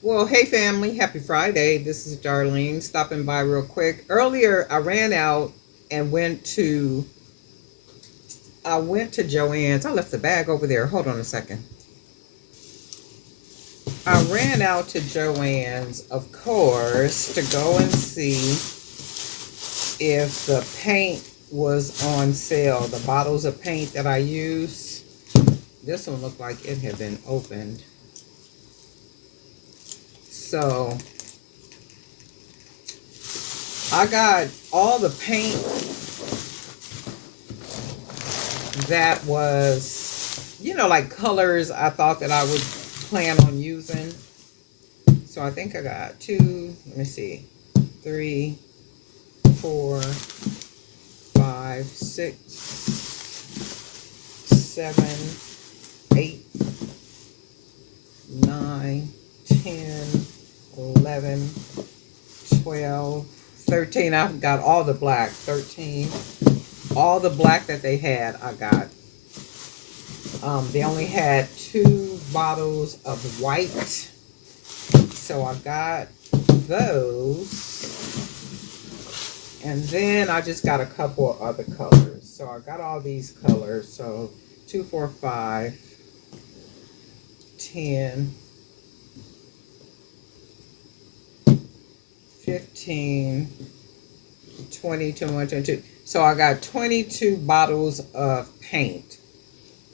Well, hey family, happy Friday. This is Darlene stopping by real quick. Earlier I ran out and went to Joann's. I left the bag over there. Hold on a second. I ran out to Joann's, of course, to go and see if the paint was on sale. The bottles of paint that I use. This one looked like it had been opened. So I got all the paint that was, like colors I thought that I would plan on using. So I think I got two, let me see, 3, 4, 5, 6, 7, 8, 9, 10, 11, 12, 13. I've got all the black. 13. All the black that they had, I got. They only had 2 bottles of white. So I got those. And then I just got a couple of other colors. So I got all these colors. So 2, 4, 5, 10, 15, 20, 21, 22. So I got 22 bottles of paint.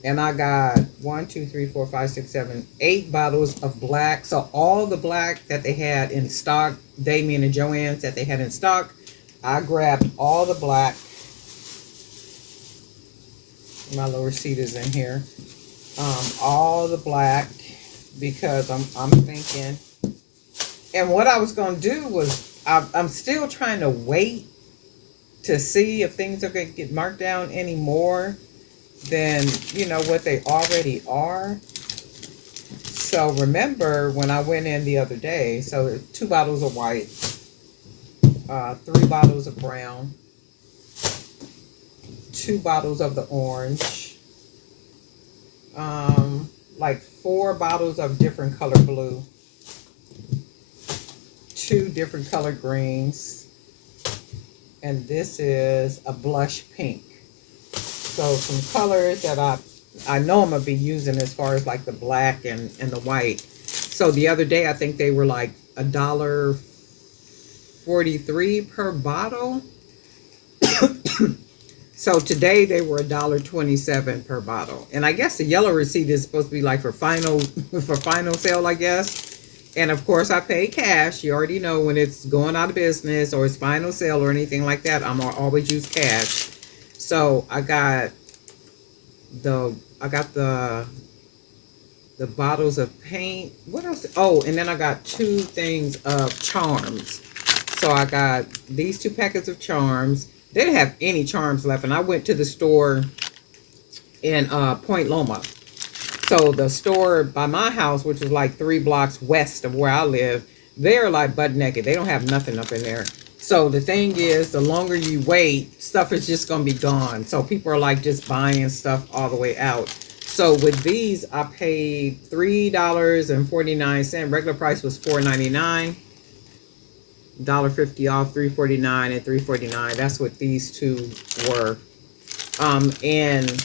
And I got 1, 2, 3, 4, 5, 6, 7, 8 bottles of black. So all the black that they had in stock, Damien and Joann's that they had in stock, I grabbed all the black. My little receipt is in here. All the black, because I'm thinking. And what I was going to do was, I'm still trying to wait to see if things are going to get marked down any more than, what they already are. So remember when I went in the other day, so 2 bottles of white, 3 bottles of brown, 2 bottles of the orange, like 4 bottles of different color blue, 2 different color greens, and this is a blush pink. So some colors that I know I'm going to be using as far as like the black and the white. So the other day I think they were like $1.43 per bottle. So today they were $1.27 per bottle. And I guess the yellow receipt is supposed to be like for final sale, I guess. And of course I pay cash. You already know when it's going out of business or it's final sale or anything like that, I'm always use cash. So I got the bottles of paint. What else? Oh, and then I got 2 things of charms. So I got these 2 packets of charms. They didn't have any charms left, and I went to the store in Point Loma. So the store by my house, which is like 3 blocks west of where I live, they're like butt naked. They don't have nothing up in there. So the thing is, the longer you wait, stuff is just going to be gone. So people are like just buying stuff all the way out. So with these, I paid $3.49. Regular price was $4.99. $1.50 off, $3.49 and $3.49. That's what these 2 were. And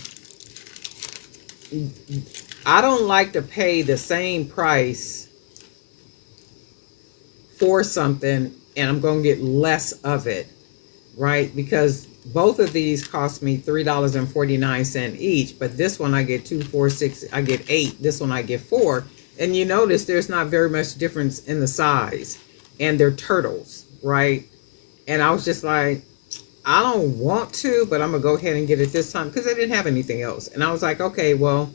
I don't like to pay the same price for something and I'm going to get less of it, right? Because both of these cost me $3.49 each, but this one I get 2, 4, 6, I get 8. This one I get 4. And you notice there's not very much difference in the size. And they're turtles, right? And I was just like, I don't want to, but I'm going to go ahead and get it this time because they didn't have anything else. And I was like, okay, well,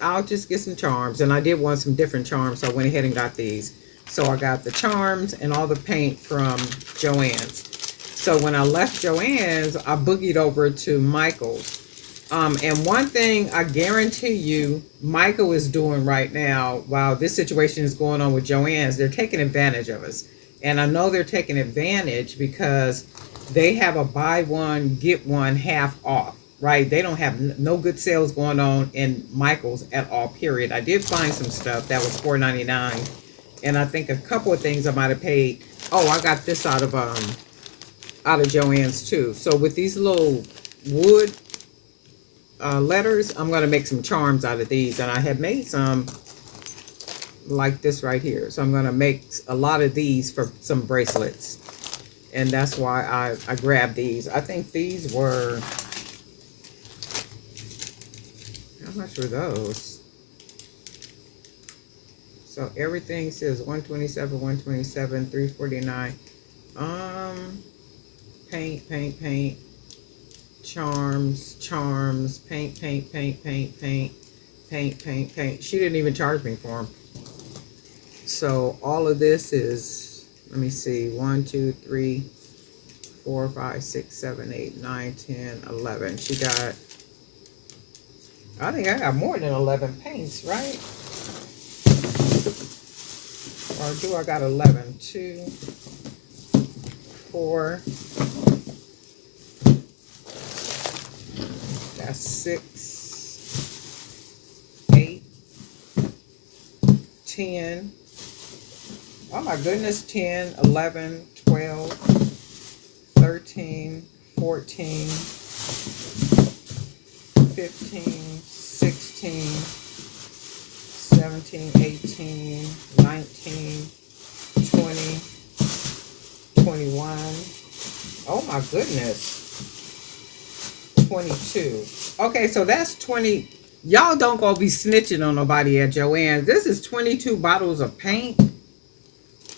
I'll just get some charms. And I did want some different charms, so I went ahead and got these. So I got the charms and all the paint from Joann's. So when I left Joann's, I boogied over to Michael's. And one thing I guarantee you, Michael is doing right now, while this situation is going on with Joann's, they're taking advantage of us. And I know they're taking advantage because they have a buy one, get one half off, right? They don't have no good sales going on in Michael's at all, period. I did find some stuff that was $4.99 And I think a couple of things I might have paid. Oh, I got this out of Joann's too. So with these little wood letters, I'm gonna make some charms out of these, and I have made some like this right here. So I'm gonna make a lot of these for some bracelets, and that's why I grabbed these. I think these were, how much were those? So everything says 127, 127, 349. Paint, charms, paint. She didn't even charge me for them. So all of this is, let me see, 1, 2, 3, 4, 5, 6, 7, 8, 9, 10, 11. She got, I think I got more than 11 paints, right? Or do I got 11? 2, 4, that's 6, 8, 10. Oh my goodness, 10, 11, 12, 13, 14, 15, 16, 17, 18, 19, 20, 21. Oh my goodness. 22. Okay, so that's 20. Y'all don't go be snitching on nobody at Joann. This is 22 bottles of paint.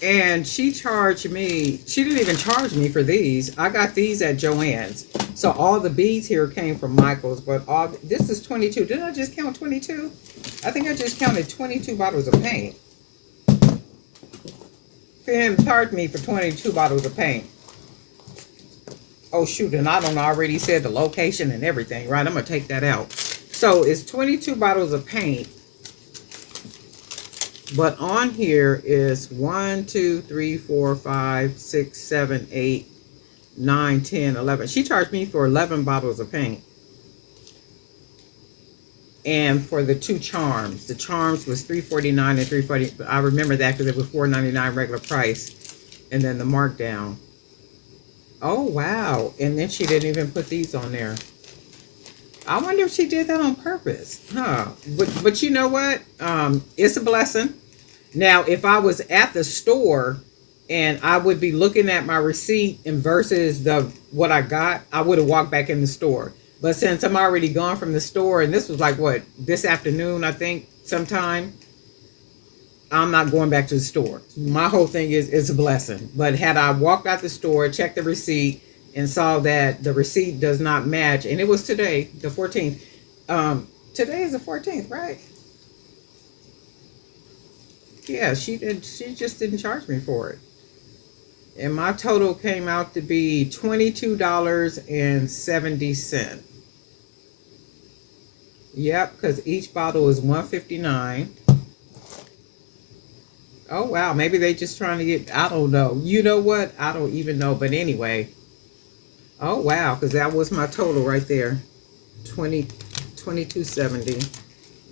And she charged me, she didn't even charge me for these. I got these at Joann's. So all the beads here came from Michael's, but all this is 22. Didn't I just count 22? I think I just counted 22 bottles of paint. For him to charge me for 22 bottles of paint. Oh shoot, and I don't already said the location and everything, right? I'm gonna take that out. So it's 22 bottles of paint. But on here is 1, 2, 3, 4, 5, 6, 7, 8, 9, 10, 11. She charged me for 11 bottles of paint. And for the 2 charms. The charms was $3.49 and $3.40. I remember that because it was $4.99 regular price. And then the markdown. Oh, wow. And then she didn't even put these on there. I wonder if she did that on purpose. Huh. But you know what? It's a blessing. Now, if I was at the store and I would be looking at my receipt and versus what I got, I would have walked back in the store. But since I'm already gone from the store, and this was like, what, this afternoon, I think, sometime, I'm not going back to the store. My whole thing is, it's a blessing. But had I walked out the store, checked the receipt, and saw that the receipt does not match, and it was today, the 14th. Today is the 14th, right? Yeah, she just didn't charge me for it. And my total came out to be $22.70. Yep, because each bottle is $1.59. Oh wow, maybe they just trying to get, I don't know. You know what? I don't even know. But anyway. Oh wow, because that was my total right there. $22.70.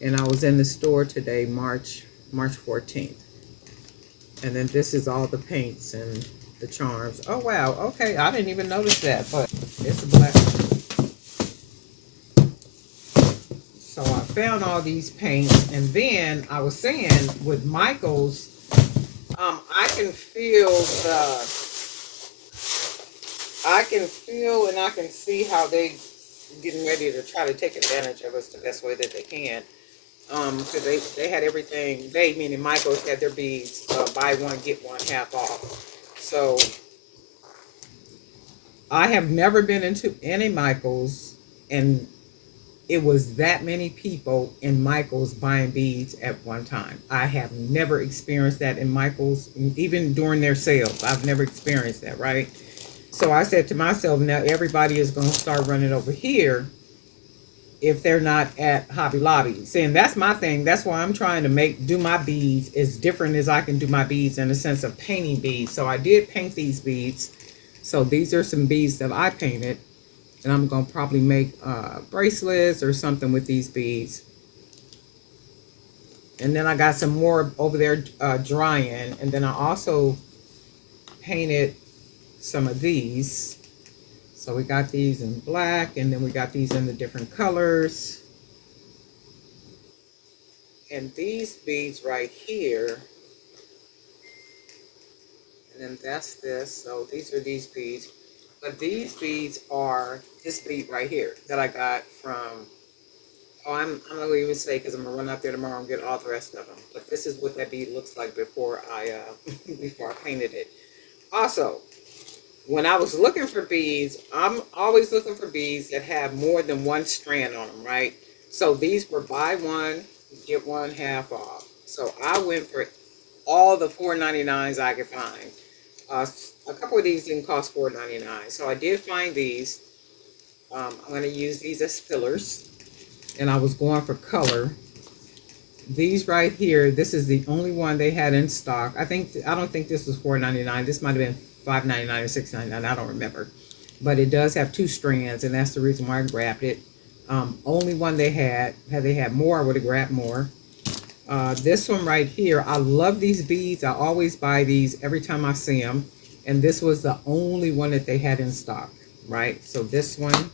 And I was in the store today, March 14th. And then this is all the paints and the charms. Oh wow, okay, I didn't even notice that, but it's a blessing. So I found all these paints, and then I was saying with Michael's, I can feel and I can see how they getting ready to try to take advantage of us the best way that they can. Because they had everything, they, meaning Michael's, had their beads, buy one, get one half off. So, I have never been into any Michael's, and it was that many people in Michael's buying beads at one time. I have never experienced that in Michael's, even during their sales. I've never experienced that, right? So I said to myself, now everybody is going to start running over here if they're not at Hobby Lobby. Saying that's my thing. That's why I'm trying to do my beads as different as I can do my beads in the sense of painting beads. So I did paint these beads. So these are some beads that I painted. And I'm going to probably make bracelets or something with these beads. And then I got some more over there drying. And then I also painted some of these. So we got these in black, and then we got these in the different colors. And these beads right here, and then that's this. So these are these beads. But these beads are this bead right here that I got from, oh, I'm not going to even say because I'm going to run out there tomorrow and get all the rest of them. But this is what that bead looks like before I, before I painted it. Also, when I was looking for beads, I'm always looking for beads that have more than one strand on them, right? So these were buy one, get one half off. So I went for all the $4.99s I could find. A couple of these didn't cost $4.99, so I did find these. I'm going to use these as fillers, and I was going for color. These right here, this is the only one they had in stock. I don't think this was $4.99. This might have been $5.99 or $6.99. I don't remember, but it does have two strands, and that's the reason why I grabbed it. Only one they had. Had they had more, I would have grabbed more. This one right here, I love these beads. I always buy these every time I see them, and this was the only one that they had in stock, right? So this one,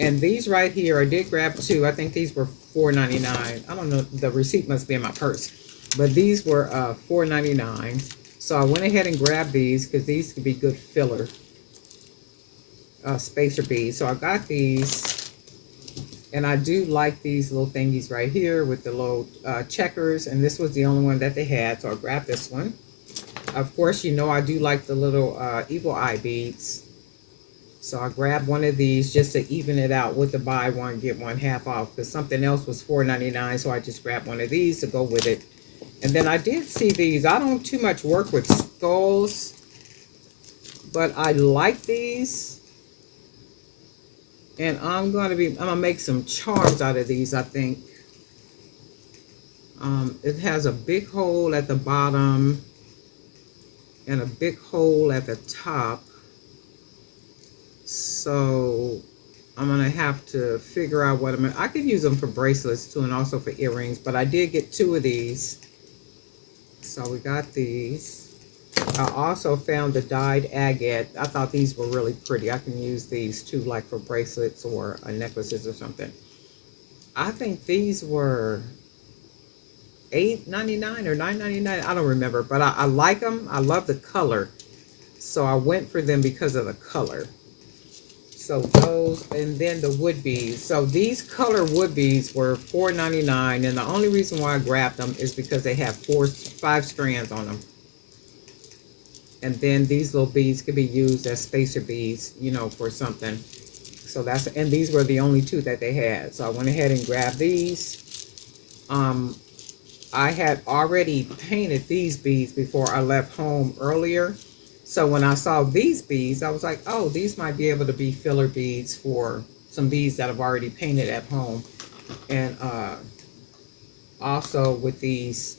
and these right here, I did grab two. I think these were $4.99. I don't know, the receipt must be in my purse, but these were $4.99. So I went ahead and grabbed these because these could be good filler spacer beads. So I got these, and I do like these little thingies right here with the little checkers, and this was the only one that they had, so I grabbed this one. Of course, you know I do like the little evil eye beads. So I grabbed one of these just to even it out with the buy one, get one half off, because something else was $4.99, so I just grabbed one of these to go with it. And then I did see these. I don't too much work with skulls, but I like these. And I'm gonna make some charms out of these, I think. It has a big hole at the bottom and a big hole at the top. So I'm gonna have to figure out what I could use them for bracelets too, and also for earrings, but I did get two of these. So we got these. I also found the dyed agate. I thought these were really pretty. I can use these too, like for bracelets or necklaces or something. I think these were $8.99 or $9.99. I don't remember, but I like them. I love the color, so I went for them because of the color. So those, and then the wood beads. So these color wood beads were $4.99, and the only reason why I grabbed them is because they have 5 strands on them. And then these little beads could be used as spacer beads, you know, for something. So that's, and these were the only two that they had. So I went ahead and grabbed these. I had already painted these beads before I left home earlier. So when I saw these beads, I was like, oh, these might be able to be filler beads for some beads that I've already painted at home. And also with these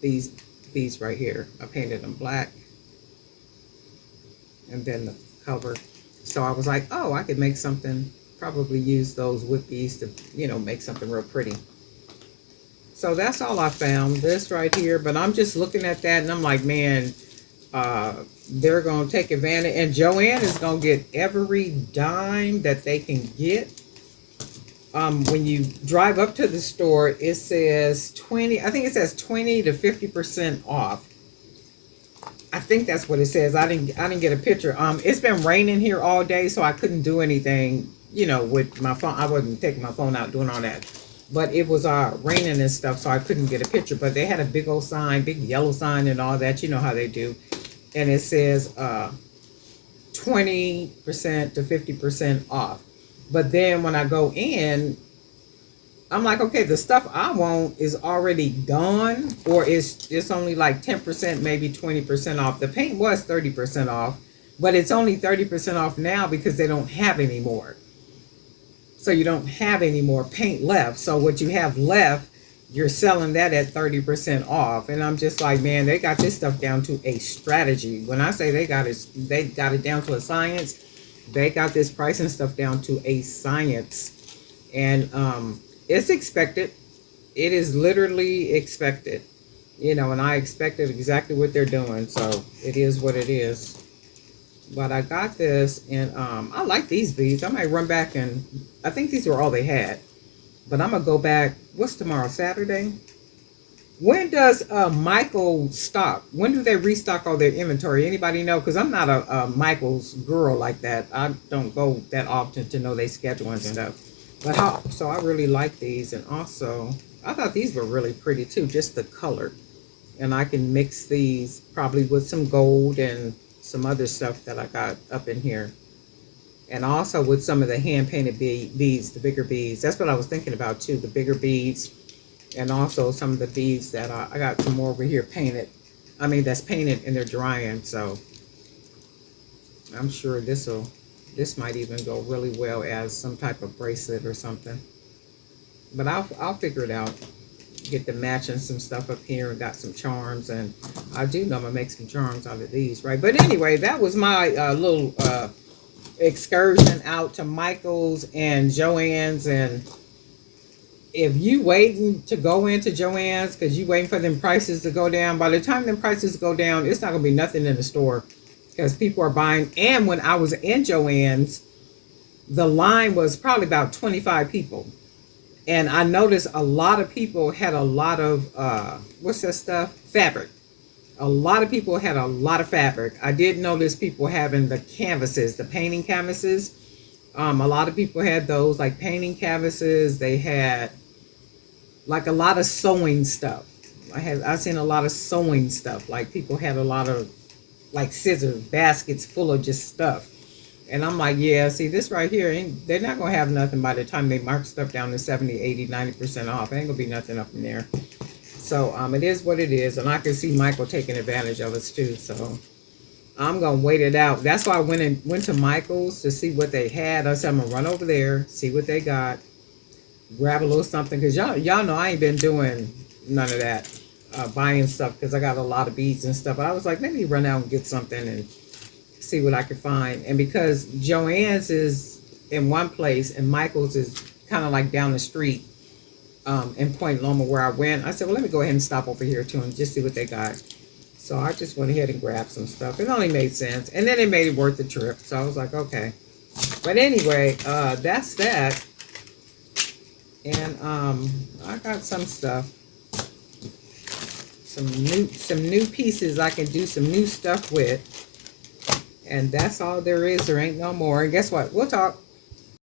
beads right here, I painted them black. And then the cover. So I was like, oh, I could make something, probably use those wood beads to, you know, make something real pretty. So that's all I found, this right here. But I'm just looking at that and I'm like, man, they're going to take advantage. And Joann is going to get every dime that they can get. When you drive up to the store, it says 20, I think it says 20 to 50% off. I think that's what it says. I didn't get a picture. It's been raining here all day, so I couldn't do anything, you know, with my phone. I wasn't taking my phone out doing all that. But it was raining and stuff, so I couldn't get a picture. But they had a big old sign, big yellow sign and all that. You know how they do. And it says 20% to 50% off. But then when I go in, I'm like, okay, the stuff I want is already gone, or it's only like 10%, maybe 20% off. The paint was 30% off, but it's only 30% off now because they don't have any more. So you don't have any more paint left. So what you have left, you're selling that at 30% off. And I'm just like, man, they got this stuff down to a strategy. When I say they got it down to a science, they got this pricing stuff down to a science. And it's expected. it is literally expected, you know, and I expected exactly what they're doing. So it is what it is. But I got this, and I like these beads. I might run back, and I think these were all they had. But I'm gonna go back. What's tomorrow? Saturday. When does Michael stock? When do they restock all their inventory? Anybody know? Because I'm not a Michael's girl like that. I don't go that often to know they schedule and stuff. But how? So I really like these, and also I thought these were really pretty too. Just the color, and I can mix these probably with some gold and some other stuff that I got up in here, and also with some of the hand painted beads, the bigger beads. That's what I was thinking about too. The bigger beads, and also some of the beads that I got some more over here painted. I mean, that's painted and they're drying. So I'm sure this might even go really well as some type of bracelet or something. But I'll figure it out. Get the matching some stuff up here, and got some charms, and I do know I'm gonna make some charms out of these, right? But anyway, that was my little excursion out to Michael's and Joann's. And if you waiting to go into Joann's because you waiting for them prices to go down, by the time them prices go down, it's not gonna be nothing in the store because people are buying. And when I was in Joann's, the line was probably about 25 people. And I noticed a lot of people had a lot of, what's that stuff? Fabric. A lot of people had a lot of fabric. I did notice people having the canvases, the painting canvases. A lot of people had those, like painting canvases. They had like a lot of sewing stuff. I seen a lot of sewing stuff. Like people had a lot of like scissors, baskets full of just stuff. And I'm like, yeah, see this right here, they're not going to have nothing by the time they mark stuff down to 70, 80, 90% off. Ain't going to be nothing up in there. So it is what it is. And I can see Michael taking advantage of us too. So I'm going to wait it out. That's why I went to Michael's to see what they had. I said, I'm going to run over there, see what they got, grab a little something. Because y'all know I ain't been doing none of that, buying stuff, because I got a lot of beads and stuff. But I was like, maybe run out and get something and see what I could find. And because Joann's is in one place and Michael's is kind of like down the street in Point Loma where I went, I said, well, let me go ahead and stop over here too and just see what they got. So I just went ahead and grabbed some stuff. It only made sense. And then it made it worth the trip. So I was like, okay. But anyway, that's that. And I got some stuff. Some new pieces I can do some new stuff with. And that's all there is. There ain't no more. And guess what? We'll talk.